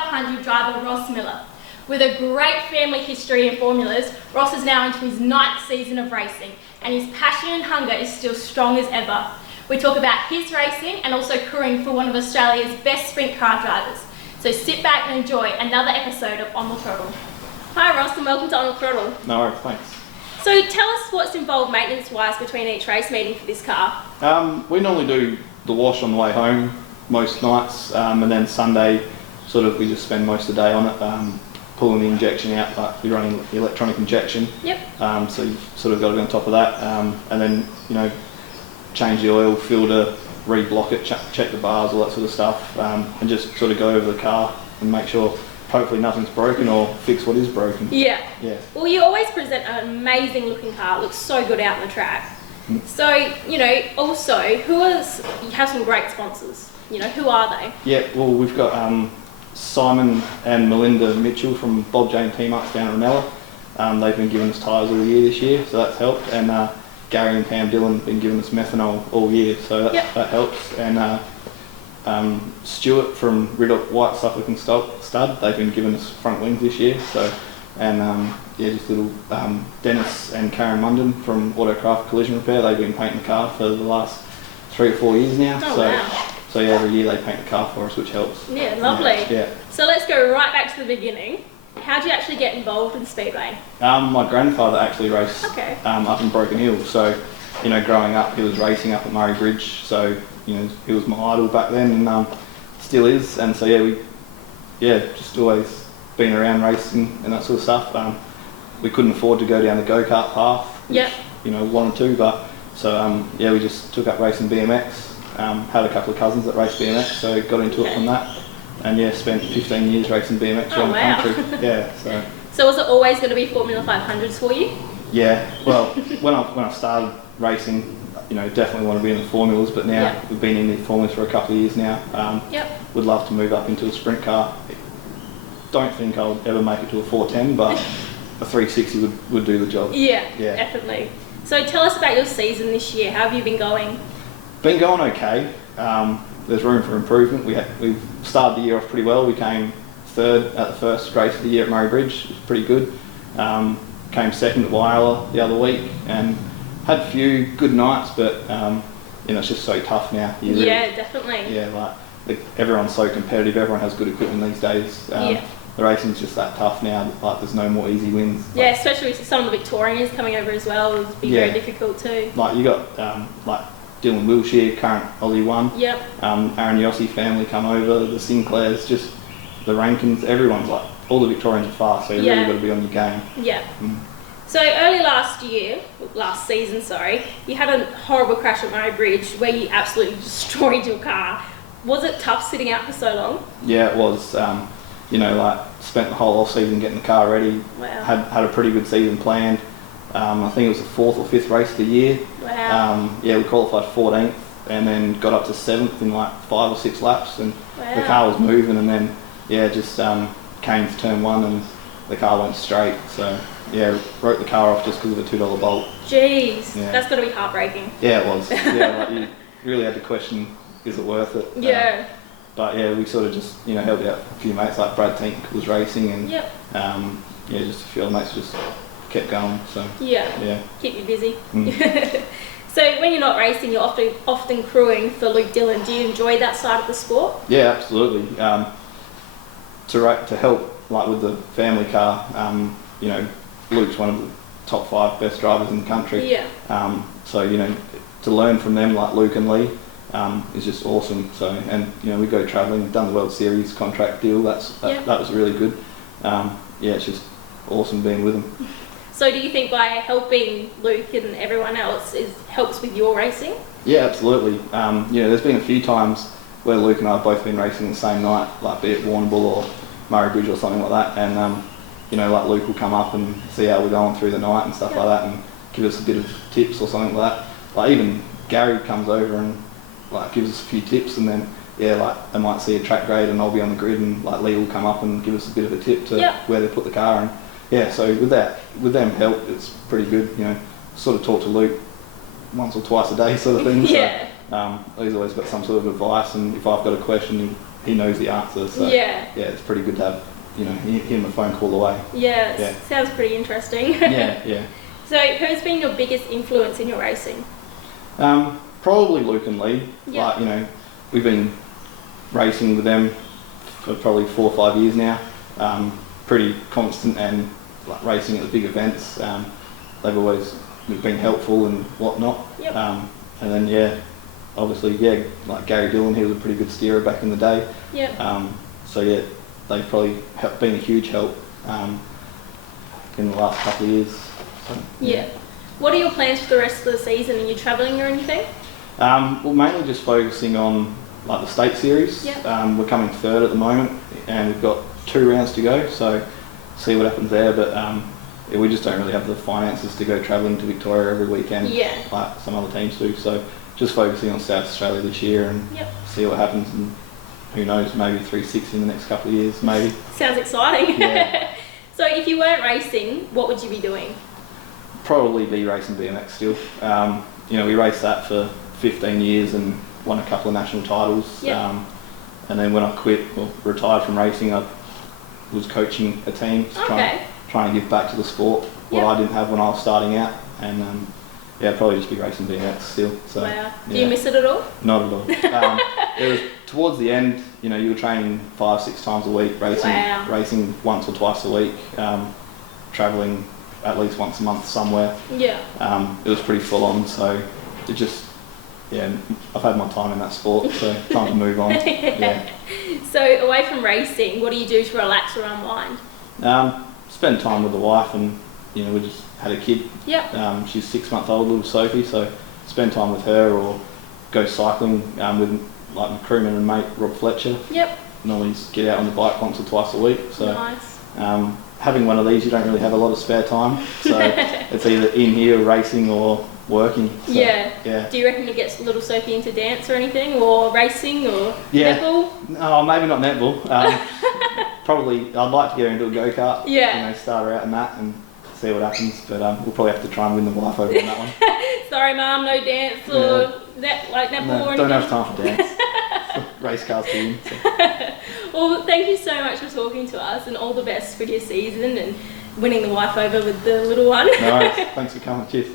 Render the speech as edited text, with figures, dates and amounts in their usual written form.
500 driver Ross Miller. With a great family history in formulas, Ross is now into his 9th season of racing, and his passion and hunger is still strong as ever. We talk about his racing and also crewing for one of Australia's best sprint car drivers. So sit back and enjoy another episode of On the Throttle. Hi Ross, and welcome to On the Throttle. No worries, thanks. So tell us what's involved maintenance-wise between each race meeting for this car. We normally do the wash on the way home most nights, and then Sunday we just spend most of the day on it, pulling the injection out. Like we're running electronic injection. Yep. So you've got to be on top of that, and then change the oil filter, re-block it, check the bars, all that sort of stuff, and just go over the car and make sure hopefully nothing's broken or fix what is broken. Yeah. Yeah. Well, you always present an amazing looking car. It looks so good out on the track. So, also, you have some great sponsors. Who are they? Yeah, well, we've got Simon and Melinda Mitchell from Bob Jane Team Ups down at Ranella. They've been giving us tyres all year this year, so that's helped. And Gary and Pam Dillon have been giving us methanol all year, so that helps. And Stuart from Red White Suffolk and Stud, they've been giving us front wings this year. So, and just little Dennis and Karen Munden from Autocraft Collision Repair, they've been painting the car for the last 3 or 4 years now. Oh, so, wow. So every year they paint the car for us, which helps. Yeah, lovely. Yeah. So let's go right back to the beginning. How did you actually get involved in Speedway? My grandfather actually raced up in Broken Hill. So, growing up, he was racing up at Murray Bridge. So, he was my idol back then, and still is. And so, just always been around racing and that sort of stuff. We couldn't afford to go down the go-kart path, which, wanted to, but so we just took up racing BMX. Had a couple of cousins that raced BMX, so got into it from that, and spent 15 years racing BMX around the country. So was it always going to be Formula 500s for you? Yeah, well, when I started racing, definitely want to be in the formulas, but now we've been in the formulas for a couple of years now. Would love to move up into a sprint car. Don't think I'll ever make it to a 410, but a 360 would do the job. Yeah, definitely. So tell us about your season this year. How have you been going? Been going okay. There's room for improvement. We've started the year off pretty well. We came 3rd at the first race of the year at Murray Bridge. It was pretty good. Came 2nd at Whyalla the other week and had a few good nights, but it's just so tough now. Definitely. Yeah, everyone's so competitive. Everyone has good equipment these days. The racing's just that tough now. There's no more easy wins. Yeah, especially with some of the Victorians coming over as well. It'd be very difficult too. You got Dylan Wilshire, current Aussie 1. Yep. Aaron Yossi family come over, the Sinclairs, just the Rankins, everyone's all the Victorians are fast, so you really got to be on your game. Yeah. So early last season, you had a horrible crash at Murray Bridge where you absolutely destroyed your car. Was it tough sitting out for so long? Yeah, it was. Spent the whole off season getting the car ready. Wow. Had a pretty good season planned. I think it was the 4th or 5th race of the year. Wow. We qualified 14th and then got up to 7th in 5 or 6 laps, and the car was moving, and then just came to turn 1 and the car went straight. So wrote the car off just because of a $2 bolt. Jeez, that's got to be heartbreaking. Yeah, it was. You really had to question, is it worth it? Yeah. But we sort of just helped out a few mates, like Brad Tink was racing, and just a few other mates just kept going. So keep you busy. So when you're not racing, you're often crewing for Luke Dillon. Do you enjoy that side of the sport? Yeah, absolutely. To help with the family car, Luke's one of the top 5 best drivers in the country. So to learn from them, like Luke and Lee, is just awesome. So, and we go travelling, done the World Series contract deal. That was really good. It's just awesome being with them. So do you think by helping Luke and everyone else helps with your racing? Yeah, absolutely. There's been a few times where Luke and I have both been racing the same night, be it Warrnambool or Murray Bridge or something like that, and Luke will come up and see how we're going through the night and stuff like that, and give us a bit of tips or something like that. Even Gary comes over and gives us a few tips, and then they might see a track grade and I'll be on the grid, and Lee will come up and give us a bit of a tip to where they put the car, and so with them help, it's pretty good. Sort of talk to Luke once or twice a day, sort of thing. So, he's always got some sort of advice, and if I've got a question, he knows the answers. So, yeah, it's pretty good to have, him a phone call away. Yeah, sounds pretty interesting. yeah. So who's been your biggest influence in your racing? Probably Luke and Lee. Yeah. Like, we've been racing with them for probably 4 or 5 years now. Pretty constant and like racing at the big events. They've always been helpful and whatnot. Yep. And then obviously like Gary Dillon, he was a pretty good steerer back in the day. Yep. So they've probably been a huge help in the last couple of years. So, yeah. What are your plans for the rest of the season? Are you travelling or anything? Well, mainly just focusing on like the state series. Yep. We're coming third at the moment, and we've got 2 rounds to go. So see what happens there. But we just don't really have the finances to go travelling to Victoria every weekend like some other teams do. So just focusing on South Australia this year and see what happens. And who knows, maybe 360 in the next couple of years, maybe. Sounds exciting. Yeah. So if you weren't racing, what would you be doing? Probably be racing BMX still. We raced that for 15 years and won a couple of national titles. Yep. And then when I retired from racing, I was coaching a team to try and give back to the sport what I didn't have when I was starting out. And probably just be racing BMX still. So, wow. Do you miss it at all? Not at all. It was towards the end, you were training 5-6 times a week, racing once or twice a week, travelling at least once a month somewhere. Yeah. It was pretty full on, so it just, I've had my time in that sport, so time to move on. Yeah. So away from racing, what do you do to relax or unwind? Spend time with the wife, and we just had a kid. Yep. She's 6 months old, little Sophie, so spend time with her or go cycling with like my crewman and mate Rob Fletcher. Yep. Normally just get out on the bike once or twice a week. So nice. Having one of these, you don't really have a lot of spare time, so it's either in here racing or working. So, yeah. Do you reckon you get little Sophie into dance or anything, or racing, or netball? No, maybe not netball. Probably, I'd like to get her into a go-kart. Yeah. Start her out in that and see what happens. But we'll probably have to try and win the wife over on that one. Sorry, Mum, no dance or netball or anything. Don't have time for dance. Race cars to win. So. Well, thank you so much for talking to us, and all the best for your season and winning the wife over with the little one. No worries. Thanks for coming. Cheers.